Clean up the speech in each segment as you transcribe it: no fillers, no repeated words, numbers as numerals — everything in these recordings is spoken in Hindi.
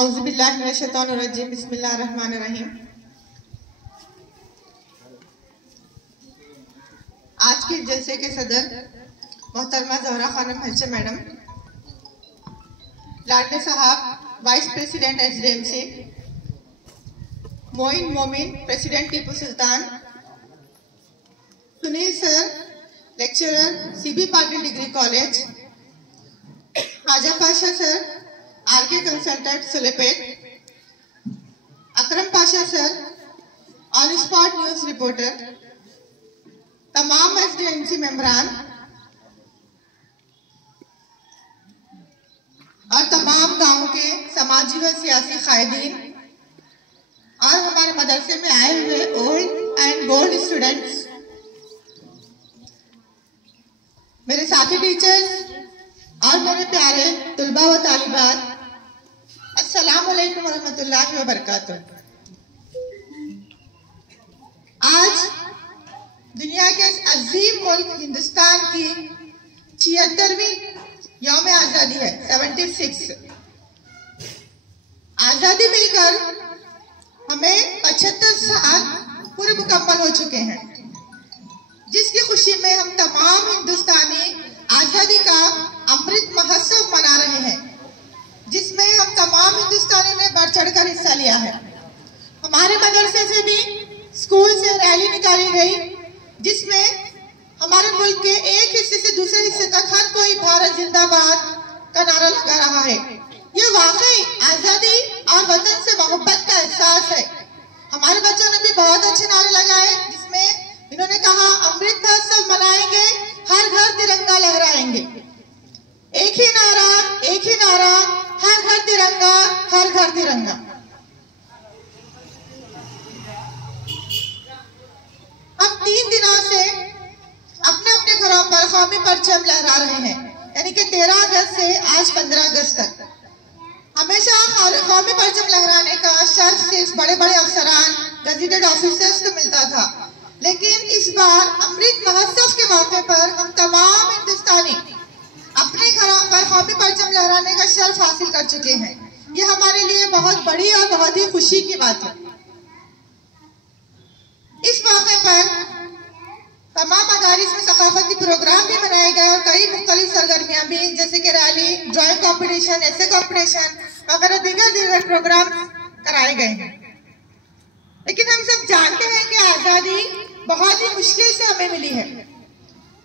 औज़ुबिल्लाहि मिनश्शैतानिर्रजीम बिस्मिल्लाहिर्रहमानिर्रहीम। आज के जलसे के सदर मोहतरमा ज़हरा खानम हर्षे मैडम, लाडले साहब vice president SDMC, Moin Momin president Tipu Sultan, Sunil sir lecturer CB Patil degree college, Khaja Pasha sir RK consultant Sulepet, Akram Pasha sir on spot news reporter, तमाम SDMC मेंबरान और तमाम गांवों के समाजी व सियासी कायदीन और हमारे मदरसे में आए हुए ओल्ड एंड गोल्ड स्टूडेंट्स, मेरे साथी टीचर्स और मेरे प्यारे तुलबा व तालिबात, अस्सलाम वालेकुम वरहमतुल्लाहि व बरकातुहू। आज दुनिया के अजीम मुल्क हिंदुस्तान की 76वीं यौम आजादी है, 76। आजादी मिलकर हमें 75 साल पूरे मुकम्मल हो चुके हैं, जिसकी खुशी में हम तमाम हिंदुस्तानी आजादी का अमृत महोत्सव मना रहे हैं, जिसमें हम तमाम हिंदुस्तानी ने बढ़ चढ़कर हिस्सा लिया है। हमारे मदरसे से भी स्कूल से रैली निकाली गई, जिसमें हमारे मुल्क के एक हिस्से से दूसरे हिस्से तक हर कोई भारत जिंदाबाद का नारा लगा रहा है। ये वाकई आजादी और वतन से मोहब्बत का एहसास है। हमारे बच्चों ने भी बहुत अच्छे नारे लगाए, जिसमें इन्होंने कहा अमृत महोत्सव मनाएंगे, हर घर तिरंगा लहराएंगे। एक ही नारा, हर घर तिरंगा, हर घर तिरंगा। हम 3 दिनों से अपने अपने घरों पर कौमी परचम लहरा रहे हैं, यानी कि 13 अगस्त से आज 15 अगस्त तक। हमेशा कौमी परचम लहराने का शर्फ सिर्फ बड़े बड़े अफसरान, गजेटेड ऑफिसर्स को मिलता था, लेकिन इस बार अमृत महोत्सव के मौके पर हम तमाम हिंदुस्तानी अपने घरों पर कौमी परचम लहराने का शर्फ हासिल कर चुके हैं। ये हमारे लिए बहुत बड़ी और बहुत ही खुशी की बात है। इस मौके पर तमाम मदारिस में सकाफती प्रोग्राम भी मनाए गए और कई मुख्तलिफ सरगर्मियां भी, जैसे कि रैली, ड्राइंग कंपटीशन, ऐसे कंपटीशन वगैरह दीगर प्रोग्राम कराए गए हैं। लेकिन हम सब जानते हैं कि आजादी बहुत ही मुश्किल से हमें मिली है।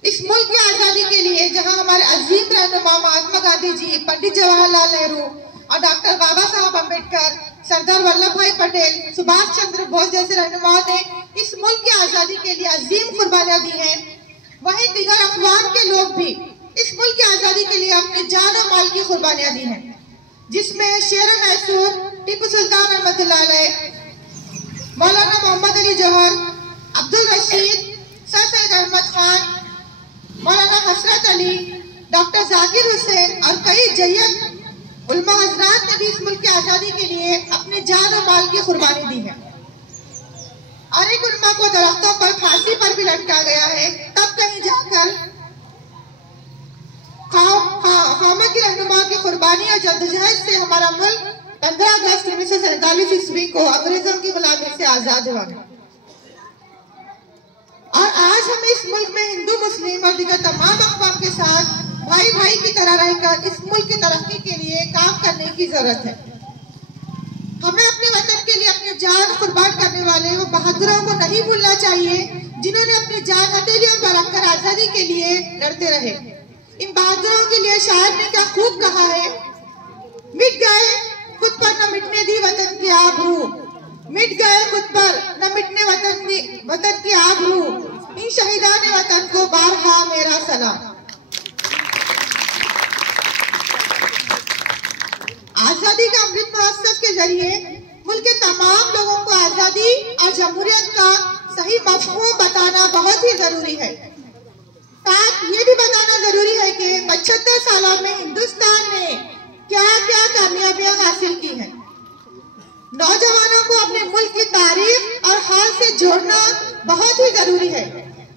इस मुल्क की आजादी के लिए जहां हमारे अजीम रहनुमा महात्मा गांधी जी, पंडित जवाहरलाल नेहरू और डॉक्टर बाबा साहब अम्बेडकर, सरदार वल्लभ भाई पटेल, सुभाष चंद्र बोस जैसे रहनुमाओं ने इस मुल्क की आजादी के लिए अजीम कुर्बानियां दी हैं, वहीं दीगर अखवाम के लोग भी इस मुल्क की आजादी के लिए अपने जान और माल की कुर्बानियां दी हैं, जिसमें शेर मैसूर टीपू सुल्तान रहमतुल्लाह अलैह, मौलाना मोहम्मद अली जौहर, अब्दुल रशीद, सर सैयद अहमद खान, मौलाना हसरत अली, डॉक्टर जाकिर हुसैन और कई जय्यद उलमा हजरात ने भी इस मुल्क की आजादी के लिए अपने जान और माल की कुर्बानी दी है। और एक उलमा को दरख्तों पर फांसी पर भी लटका गया है, तब कहीं जाकर कौम की रहनुमा की कुर्बानी और जद्दोजहद से हमारा मुल्क 15 अगस्त 1947 ईस्वी को अंग्रेजों की गुलामी से आजाद हुआ है। और आज हमें इस मुल्क में हिंदू, मुस्लिम और दीगर तमाम अक़वाम के साथ भाई भाई की तरह रहकर इस मुल्क की तरक्की के लिए काम करने की जरूरत है। हमें अपने वतन के लिए अपनी जान कुर्बान करने वाले वो बहादुरों को नहीं भूलना चाहिए, जिन्होंने अपनी जान हथेलियों पर रखकर आजादी के लिए लड़ते रहे। इन बहादुरों के लिए शायर ने क्या खूब कहा है, मिट गए खुद पर न मिटने दी वतन की आबरू, मिट गए खुद पर न मिटने वतन की आबरू, इन शहीदान वतन को बारहा मेरा सलाम। आजादी का अमृत महोत्सव के जरिए मुल्क के तमाम लोगों को आजादी और जमहूरियत का सही मफहूम बताना बहुत ही जरूरी है। साथ ये भी बताना जरूरी है कि 75 सालों में हिंदुस्तान ने क्या क्या कामयाबियां हासिल की हैं। नौजवानों को अपने मुल्क की तारीख और हाल से जोड़ना बहुत ही जरूरी है।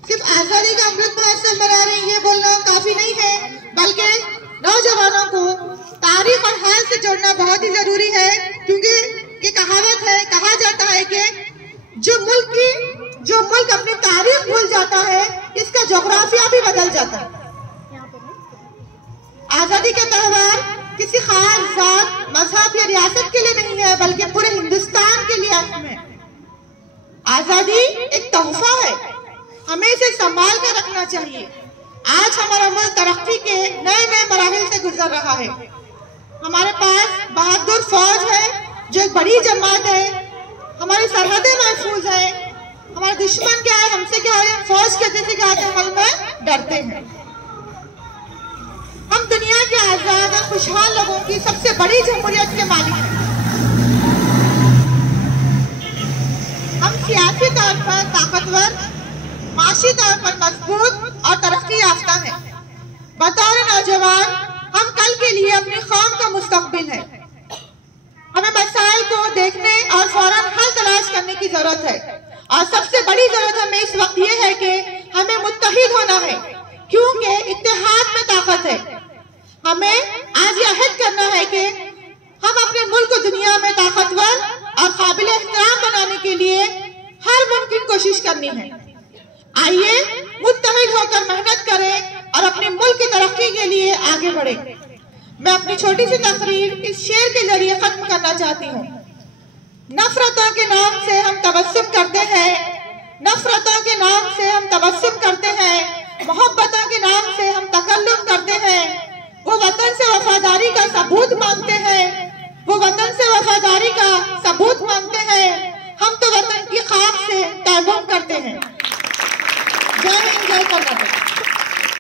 सिर्फ आजादी का अमृत महोत्सव मना रहे हैं ये बोलना काफी नहीं है, बल्कि नौजवानों को तारीख हर हाल से जोड़ना बहुत ही जरूरी है, क्योंकि ये कहावत है, कहा जाता है कि जो मुल्क अपनी तारीख भूल जाता है, इसका जोग्राफिया भी बदल जाता है। आजादी के त्यौहार किसी खास जात, मजहब या रियासत के लिए नहीं है, बल्कि पूरे हिंदुस्तान के लिए अहम है। आजादी एक तोहफा है, हमें इसे संभाल कर रखना चाहिए। आज हमारा मुल्क तरक्की के नए नए मराहिल से गुजर रहा है। हमारे पास बहादुर फौज है जो एक बड़ी जमात है, हमारी सरहदें महफूज है। हमारे दुश्मन क्या है, हमसे क्या है, फौज के जैसे अमल में डरते हैं। हम दुनिया के आजाद और खुशहाल लोगों की सबसे बड़ी जमहूरियत के मालिक हैं। हम सियासी तौर पर ताकतवर, माशी तौर पर मजबूत और तरक्की याफ्ता है। बतौर नौजवान हम कल के लिए अपनी कौम का मुस्तकबिल है। हमें मसाइल को देखने और फौरन हल तलाश करने की जरूरत है, और सबसे बड़ी जरूरत हमें इस वक्त ये है कि हमें मुत्तहिद होना है, क्योंकि इत्तेहाद में ताकत है। हमें आज यह अहद करना है कि हम अपने मुल्क को दुनिया में ताकतवर और काबिल एहतराम बनाने के लिए हर मुमकिन कोशिश करनी है। आइए मुत्तहिद होकर मेहनत करें और अपने मुल्क की तरक्की के लिए आगे बढ़े। मैं अपनी छोटी सी तकरीर इस शेर के जरिए खत्म करना चाहती हूँ। नफरतों के नाम से हम तबस्सुम करते हैं, नफरतों के नाम से हम तबस्सुम करते हैं, मोहब्बतों के नाम से हम तकल्लुम करते हैं। वो वतन से वफादारी का सबूत मांगते हैं, वो वतन से वफादारी का सबूत मांगते हैं। हम तो वतन की खाक से तैमूम करते हैं। जय हिंद, जय कर्नाटक।